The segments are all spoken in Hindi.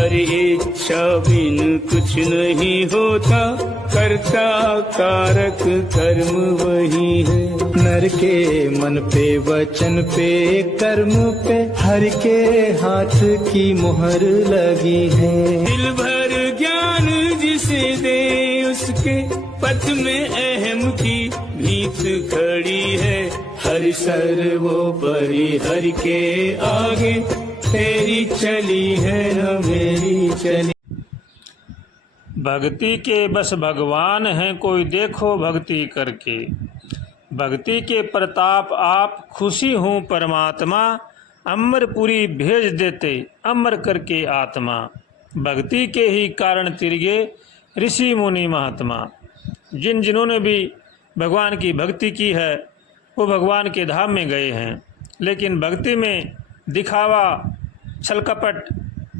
हरि इच्छा बिन कुछ नहीं होता, कर्ता कारक कर्म वही है। नर के मन पे वचन पे कर्म पे हरि के हाथ की मुहर लगी है। दिल भर ज्ञान जिसे दे उसके पथ में अहम की भीत खड़ी है। हरि सर्वोपरि हरि के आगे, तेरी चली है न मेरी चली। भक्ति के बस भगवान हैं, कोई देखो भक्ति करके। भक्ति के प्रताप आप, खुशी हूँ परमात्मा। अमरपुरी भेज देते अमर करके आत्मा। भक्ति के ही कारण तिरगे ऋषि मुनि महात्मा। जिन्होंने भी भगवान की भक्ति की है वो भगवान के धाम में गए हैं। लेकिन भक्ति में दिखावा, छल कपट,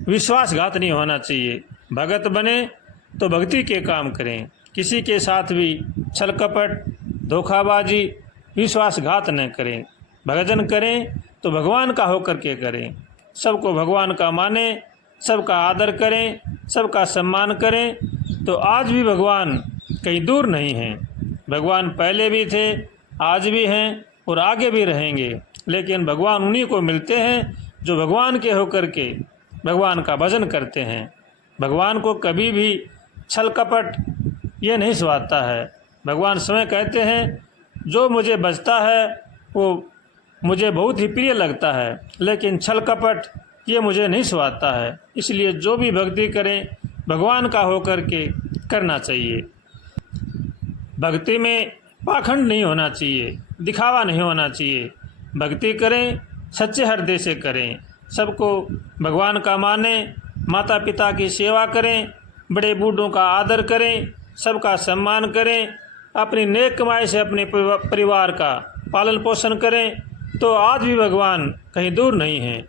विश्वासघात नहीं होना चाहिए। भगत बने तो भक्ति के काम करें, किसी के साथ भी छल कपट, धोखाबाजी, विश्वासघात न करें। भजन करें तो भगवान का होकर के करें, सबको भगवान का माने, सबका आदर करें, सबका सम्मान करें। तो आज भी भगवान कहीं दूर नहीं हैं। भगवान पहले भी थे, आज भी हैं और आगे भी रहेंगे। लेकिन भगवान उन्हीं को मिलते हैं जो भगवान के होकर के भगवान का भजन करते हैं। भगवान को कभी भी छल कपट ये नहीं सुहाता है। भगवान स्वयं कहते हैं, जो मुझे बचता है वो मुझे बहुत ही प्रिय लगता है, लेकिन छल कपट ये मुझे नहीं सुहाता है। इसलिए जो भी भक्ति करें भगवान का होकर के करना चाहिए। भक्ति में पाखंड नहीं होना चाहिए, दिखावा नहीं होना चाहिए। भक्ति करें सच्चे हृदय से करें, सबको भगवान का माने, माता पिता की सेवा करें, बड़े बूढ़ों का आदर करें, सबका सम्मान करें, अपनी नेक कमाई से अपने परिवार का पालन पोषण करें। तो आज भी भगवान कहीं दूर नहीं हैं।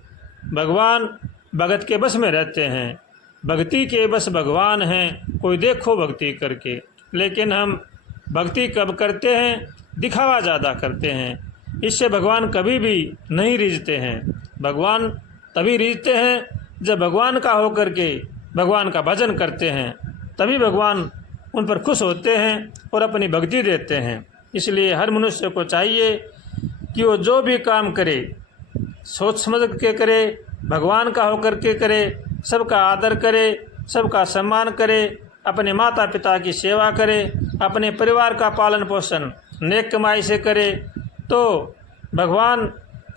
भगवान भगत के बस में रहते हैं। भक्ति के बस भगवान हैं, कोई देखो भक्ति करके। लेकिन हम भक्ति कब करते हैं? दिखावा ज़्यादा करते हैं। इससे भगवान कभी भी नहीं रिझते हैं। भगवान तभी रिझते हैं जब भगवान का होकर के भगवान का भजन करते हैं, तभी भगवान उन पर खुश होते हैं और अपनी भक्ति देते हैं। इसलिए हर मनुष्य को चाहिए कि वो जो भी काम करे सोच समझ के करे, भगवान का होकर के करे, सबका आदर करे, सबका सम्मान करे, अपने माता पिता की सेवा करे, अपने परिवार का पालन पोषण नेक कमाई से करे। तो भगवान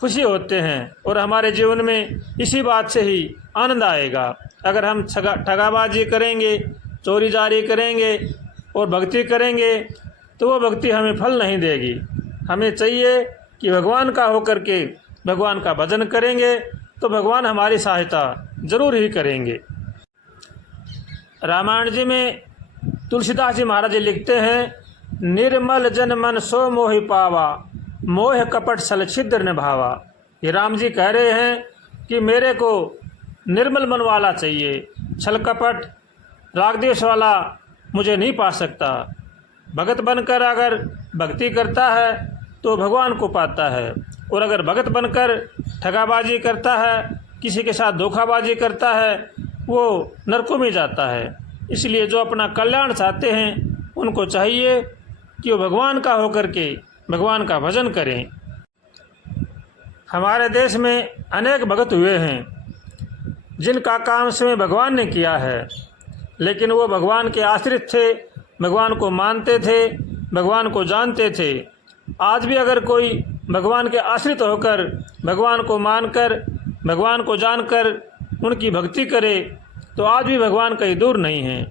खुशी होते हैं और हमारे जीवन में इसी बात से ही आनंद आएगा। अगर हम ठगाबाजी करेंगे, चोरी जारी करेंगे और भक्ति करेंगे तो वो भक्ति हमें फल नहीं देगी। हमें चाहिए कि भगवान का होकर के भगवान का भजन करेंगे तो भगवान हमारी सहायता जरूर ही करेंगे। रामायण जी में तुलसीदास जी महाराज जी लिखते हैं, निर्मल जन मन सो मोहि पावा, मोह कपट सल छिद्र न भावा। ये राम जी कह रहे हैं कि मेरे को निर्मल मन वाला चाहिए, छल कपट राग द्वेष वाला मुझे नहीं पा सकता। भगत बनकर अगर भक्ति करता है तो भगवान को पाता है, और अगर भगत बनकर ठगाबाजी करता है, किसी के साथ धोखाबाजी करता है, वो नरकों में जाता है। इसलिए जो अपना कल्याण चाहते हैं उनको चाहिए कि वो भगवान का होकर के भगवान का भजन करें। हमारे देश में अनेक भगत हुए हैं जिनका काम स्वयं भगवान ने किया है, लेकिन वो भगवान के आश्रित थे, भगवान को मानते थे, भगवान को जानते थे। आज भी अगर कोई भगवान के आश्रित होकर भगवान को मानकर भगवान को जानकर उनकी भक्ति करे तो आज भी भगवान कहीं दूर नहीं हैं।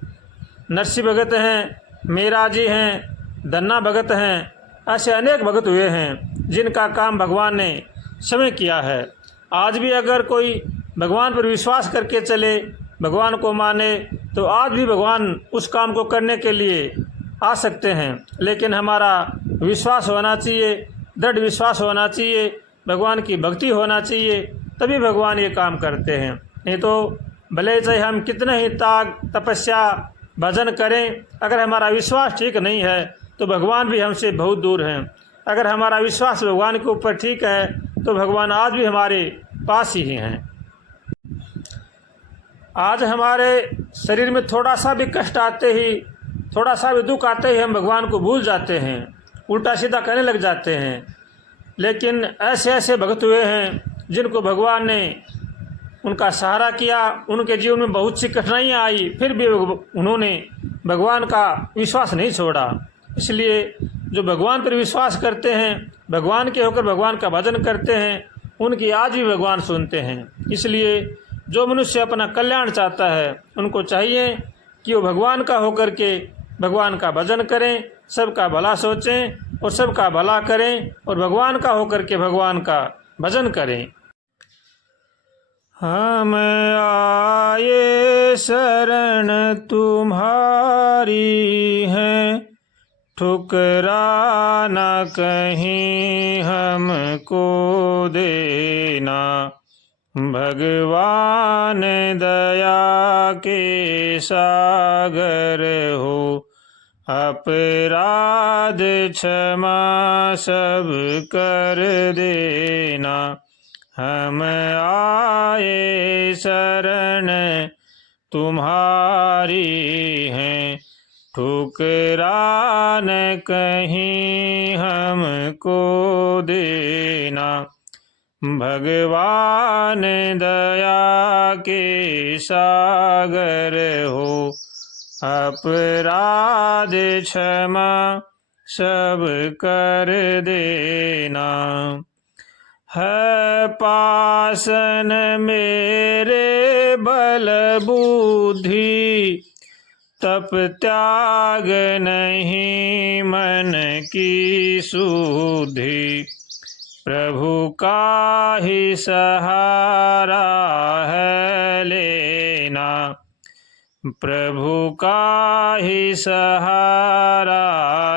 नरसिंह भगत हैं, मेरा जी हैं, धन्ना भगत हैं, ऐसे अनेक भगत हुए हैं जिनका काम भगवान ने स्वयं किया है। आज भी अगर कोई भगवान पर विश्वास करके चले, भगवान को माने, तो आज भी भगवान उस काम को करने के लिए आ सकते हैं। लेकिन हमारा विश्वास होना चाहिए, दृढ़ विश्वास होना चाहिए, भगवान की भक्ति होना चाहिए, तभी भगवान ये काम करते हैं। नहीं तो भले चाहे हम कितने ही त्याग तपस्या भजन करें, अगर हमारा विश्वास ठीक नहीं है तो भगवान भी हमसे बहुत दूर हैं। अगर हमारा विश्वास भगवान के ऊपर ठीक है तो भगवान आज भी हमारे पास ही हैं। आज हमारे शरीर में थोड़ा सा भी कष्ट आते ही, थोड़ा सा भी दुख आते ही हम भगवान को भूल जाते हैं, उल्टा सीधा कहने लग जाते हैं। लेकिन ऐसे ऐसे भक्त हुए हैं जिनको भगवान ने उनका सहारा किया, उनके जीवन में बहुत सी कठिनाइयाँ आई, फिर भी उन्होंने भगवान का विश्वास नहीं छोड़ा। इसलिए जो भगवान पर विश्वास करते हैं, भगवान के होकर भगवान का भजन करते हैं, उनकी आज भी भगवान सुनते हैं। इसलिए जो मनुष्य अपना कल्याण चाहता है, उनको चाहिए कि वो भगवान का होकर के भगवान का भजन करें, सबका भला सोचें और सबका भला करें, और भगवान का होकर के भगवान का भजन करें। हम आए शरण तुम्हारी हैं, ठुकरा न कहीं हमको देना। भगवान दया के सागर हो, अपराध क्षमा सब कर देना। हम आए शरण तुम्हारी हैं, ठुकरा न कहीं हमको देना। भगवान दया के सागर हो, अपराध क्षमा सब कर देना। है पासन मेरे बल बुद्धि, तप त्याग नहीं मन की शुद्धि। प्रभु का ही सहारा है लेना, प्रभु का ही सहारा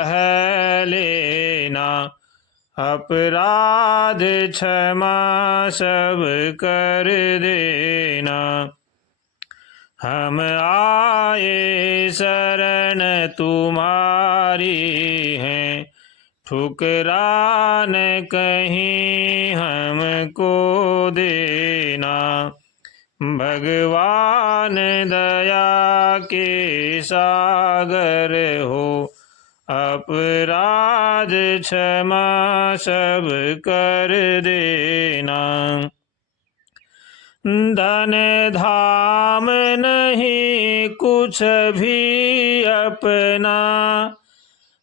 है लेना। अपराध क्षमा सब कर देना। हम आए शरण तुम्हारी हैं, ठुकरा न कहीं हमको देना। भगवान दया के सागर हो, अपराध क्षमा सब कर देना। धन धाम नहीं कुछ भी अपना,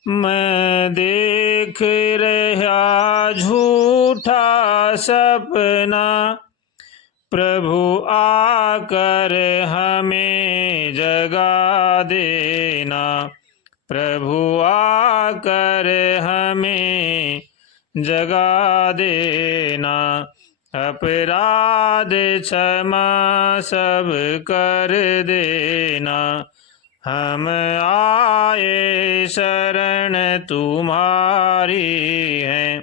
मैं देख रहा झूठा सपना। प्रभु आकर हमें जगा देना, प्रभु आकर हमें जगा देना। अपराध क्षमा सब कर देना। हम आए शरण तुम्हारी हैं,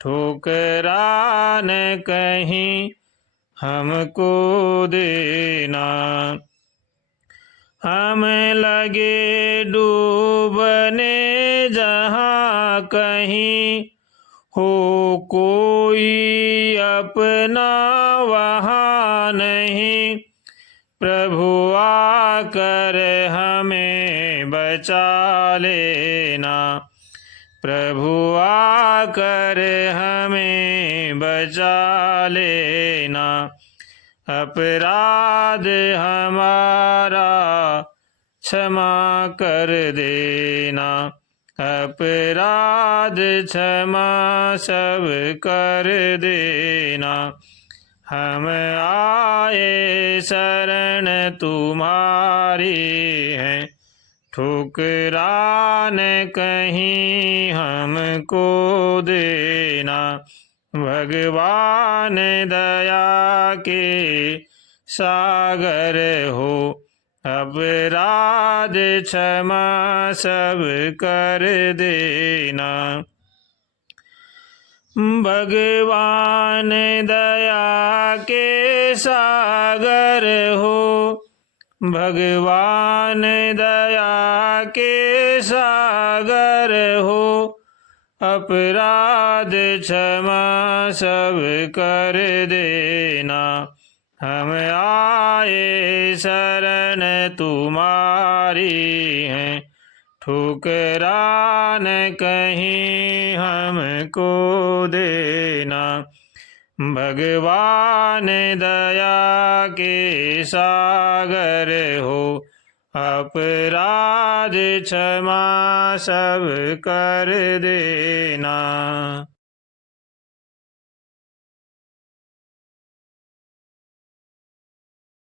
ठुकरा न कहीं हमको देना। हम लगे डूबने जहाँ कहीं, हो कोई अपना वहाँ नहीं। प्रभु आकर हमें बचा लेना, प्रभु आकर हमें बचा लेना। अपराध हमारा क्षमा कर देना, अपराध क्षमा सब कर देना। हम आए शरण तुम्हारी हैं, ठुकरा न कहीं हमको देना। भगवान दया के सागर हो, अपराध क्षमा सब कर देना। भगवान दया के सागर हो, भगवान दया के सागर हो। अपराध क्षमा सब कर देना, हम आए शरण तुम्हारी हैं, ठुकरान कहीं हमको देना। भगवान दया के सागर हो, अपराध क्षमा सब कर देना।